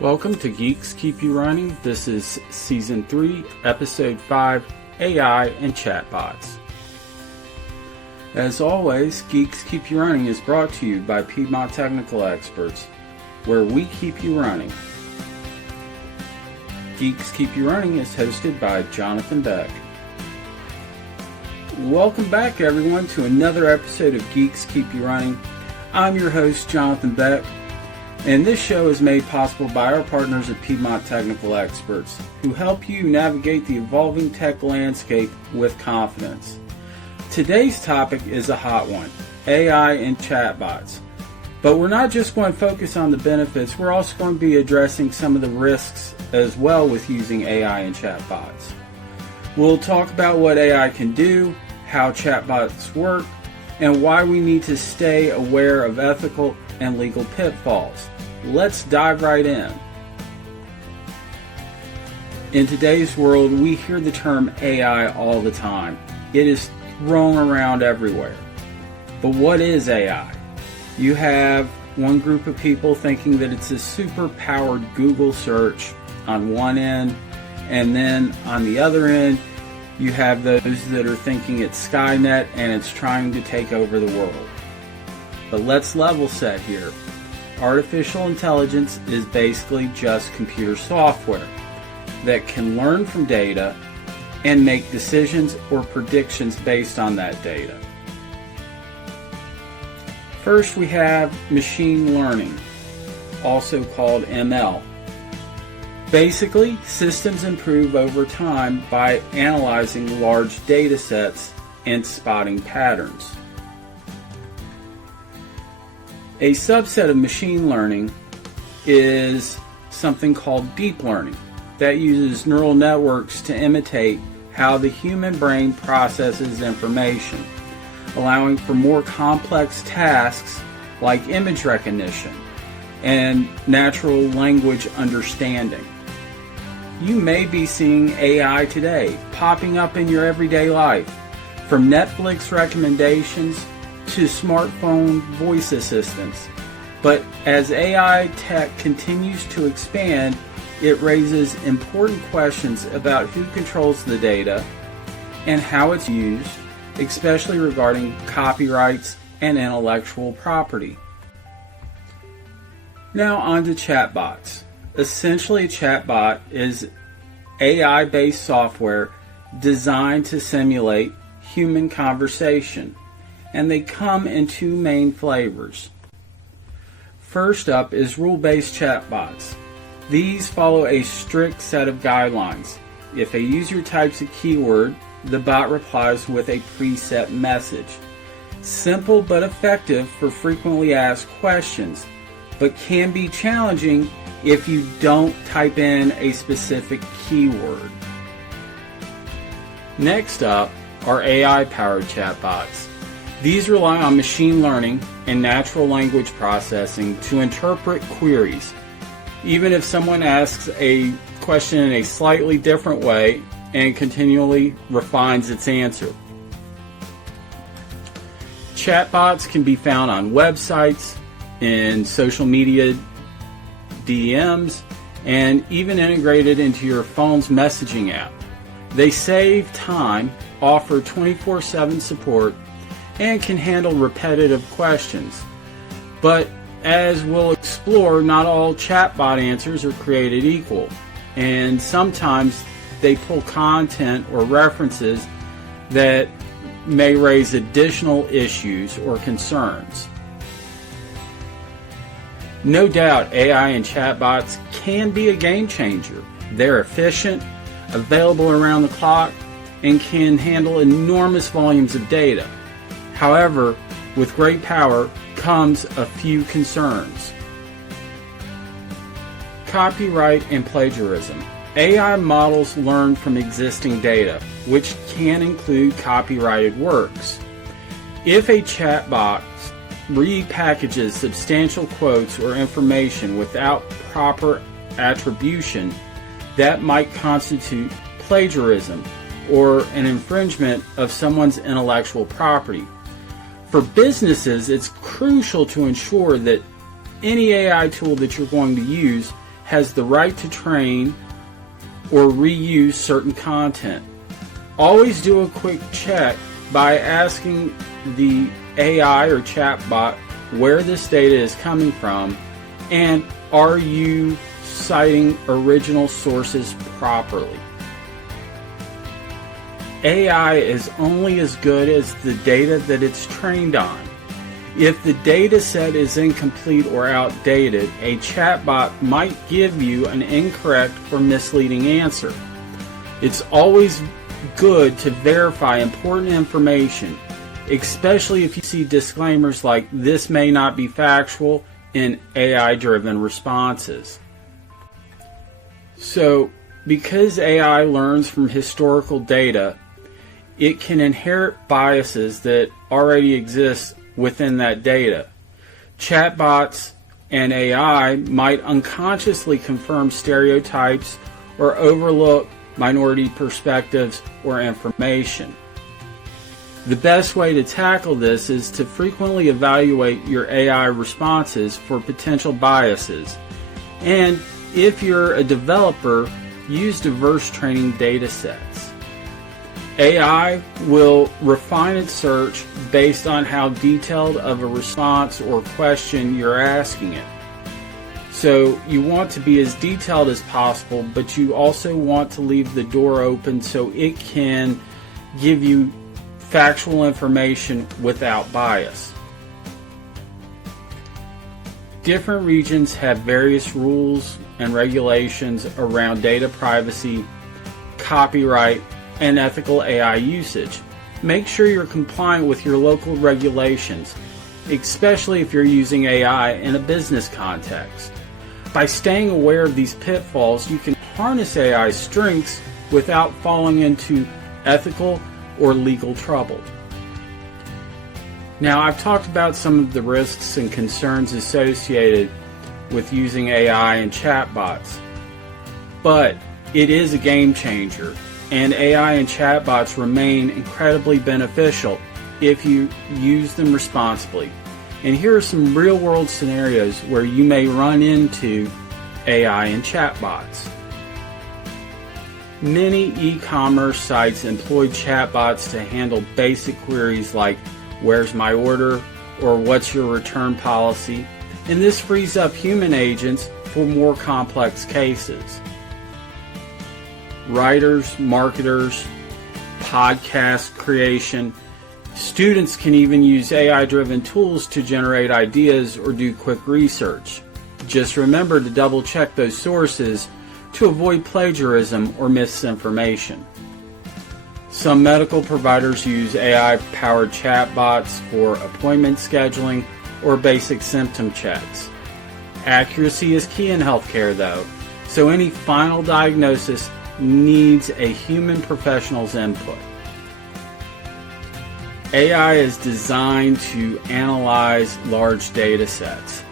Welcome to Geeks Keep You Running. This is Season 3, Episode 5, AI and Chatbots. As always, Geeks Keep You Running is brought to you by Piedmont Technical Experts, where we keep you running. Geeks Keep You Running is hosted by Jonathan Beck. Welcome back, everyone, to another episode of Geeks Keep You Running. I'm your host, Jonathan Beck. And this show is made possible by our partners at Piedmont Technical Experts, who help you navigate the evolving tech landscape with confidence. Today's topic is a hot one, AI and chatbots. But we're not just going to focus on the benefits, we're also going to be addressing some of the risks as well with using AI and chatbots. We'll talk about what AI can do, how chatbots work, and why we need to stay aware of ethical and legal pitfalls. Let's dive right in. In today's world, we hear the term AI all the time. It is thrown around everywhere. But what is AI? You have one group of people thinking that it's a super-powered Google search on one end, and then on the other end, you have those that are thinking it's Skynet and it's trying to take over the world. But let's level set here. Artificial intelligence is basically just computer software that can learn from data and make decisions or predictions based on that data. First, we have machine learning, also called ML. Basically, systems improve over time by analyzing large data sets and spotting patterns. A subset of machine learning is something called deep learning that uses neural networks to imitate how the human brain processes information, allowing for more complex tasks like image recognition and natural language understanding. You may be seeing AI today popping up in your everyday life, from Netflix recommendations to smartphone voice assistants. But as AI tech continues to expand, it raises important questions about who controls the data and how it's used, especially regarding copyrights and intellectual property. Now on to chatbots. Essentially, a chatbot is AI-based software designed to simulate human conversation, and they come in two main flavors. First up is rule-based chatbots. These follow a strict set of guidelines. If a user types a keyword, the bot replies with a preset message. Simple but effective for frequently asked questions, but can be challenging if you don't type in a specific keyword. Next up are AI-powered chatbots. These rely on machine learning and natural language processing to interpret queries, even if someone asks a question in a slightly different way and continually refines its answer. Chatbots can be found on websites, in social media DMs, and even integrated into your phone's messaging app. They save time, offer 24/7 support, and can handle repetitive questions. But as we'll explore, not all chatbot answers are created equal, and sometimes they pull content or references that may raise additional issues or concerns. No doubt AI and chatbots can be a game changer. They're efficient, available around the clock, and can handle enormous volumes of data. However, with great power comes a few concerns. Copyright and plagiarism. AI models learn from existing data, which can include copyrighted works. If a chatbot repackages substantial quotes or information without proper attribution, that might constitute plagiarism or an infringement of someone's intellectual property. For businesses, it's crucial to ensure that any AI tool that you're going to use has the right to train or reuse certain content. Always do a quick check by asking the AI or chatbot where this data is coming from, and are you citing original sources properly. AI is only as good as the data that it's trained on. If the data set is incomplete or outdated, a chatbot might give you an incorrect or misleading answer. It's always good to verify important information, especially if you see disclaimers like "this may not be factual" in AI-driven responses. So, because AI learns from historical data, it can inherit biases that already exist within that data. Chatbots and AI might unconsciously confirm stereotypes or overlook minority perspectives or information. The best way to tackle this is to frequently evaluate your AI responses for potential biases. And if you're a developer, use diverse training data sets. AI will refine its search based on how detailed of a response or question you're asking it. So you want to be as detailed as possible, but you also want to leave the door open so it can give you factual information without bias. Different regions have various rules and regulations around data privacy, copyright, and ethical AI usage. Make sure you're compliant with your local regulations, especially if you're using AI in a business context. By staying aware of these pitfalls, you can harness AI's strengths without falling into ethical or legal trouble. Now, I've talked about some of the risks and concerns associated with using AI and chatbots, but it is a game changer, and AI and chatbots remain incredibly beneficial if you use them responsibly. And here are some real-world scenarios where you may run into AI and chatbots. Many e-commerce sites employ chatbots to handle basic queries like "where's my order?" or "what's your return policy?" and this frees up human agents for more complex cases. Writers, marketers, podcast creation. Students can even use AI-driven tools to generate ideas or do quick research. Just remember to double-check those sources to avoid plagiarism or misinformation. Some medical providers use AI-powered chatbots for appointment scheduling or basic symptom checks. Accuracy is key in healthcare, though, so any final diagnosis needs a human professional's input. AI is designed to analyze large data sets.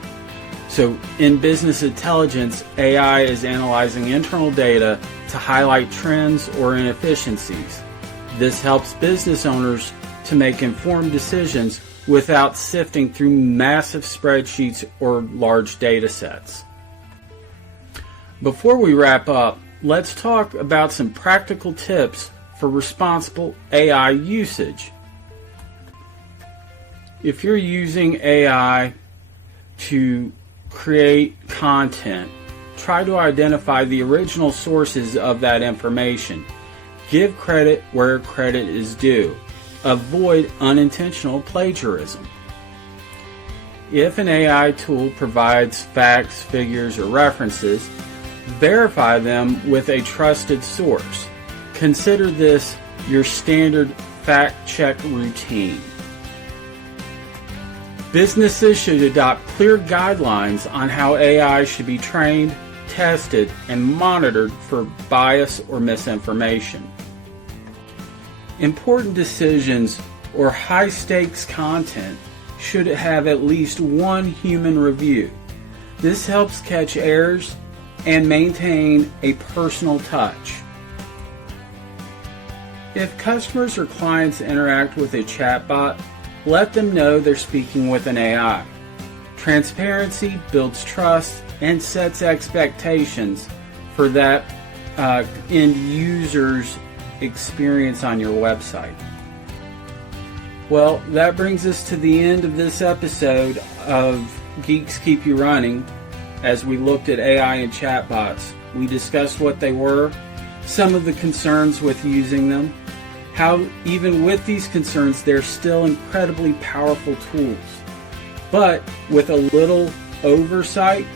So in business intelligence, AI is analyzing internal data to highlight trends or inefficiencies. This helps business owners to make informed decisions without sifting through massive spreadsheets or large data sets. Before we wrap up, let's talk about some practical tips for responsible AI usage. If you're using AI to create content, try to identify the original sources of that information. Give credit where credit is due. Avoid unintentional plagiarism. If an AI tool provides facts, figures, or references, verify them with a trusted source. Consider this your standard fact check routine. Businesses should adopt clear guidelines on how AI should be trained, tested, and monitored for bias or misinformation. Important decisions or high-stakes content should have at least one human review. This helps catch errors and maintain a personal touch. If customers or clients interact with a chatbot, let them know they're speaking with an AI. Transparency builds trust and sets expectations for that end user's experience on your website. Well, that brings us to the end of this episode of Geeks Keep You Running. As we looked at AI and chatbots, we discussed what they were, some of the concerns with using them, how even with these concerns, they're still incredibly powerful tools. But with a little oversight,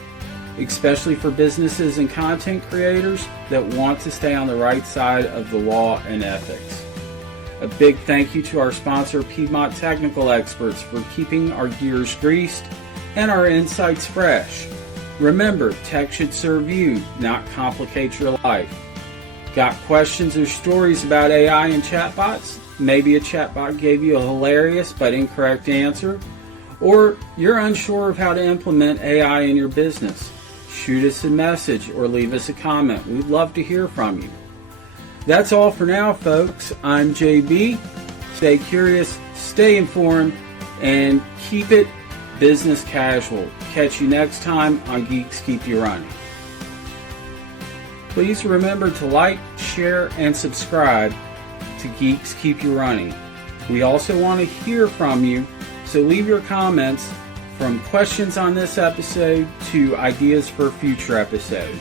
especially for businesses and content creators that want to stay on the right side of the law and ethics. A big thank you to our sponsor, Piedmont Technical Experts, for keeping our gears greased and our insights fresh. Remember, tech should serve you, not complicate your life. Got questions or stories about AI and chatbots? Maybe a chatbot gave you a hilarious but incorrect answer? Or you're unsure of how to implement AI in your business? Shoot us a message or leave us a comment. We'd love to hear from you. That's all for now, folks. I'm JB. Stay curious, stay informed, and keep it business casual. Catch you next time on Geeks Keep You Running. Please remember to like, share, and subscribe to Geeks Keep You Running. We also want to hear from you, so leave your comments from questions on this episode to ideas for future episodes.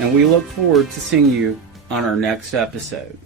And we look forward to seeing you on our next episode.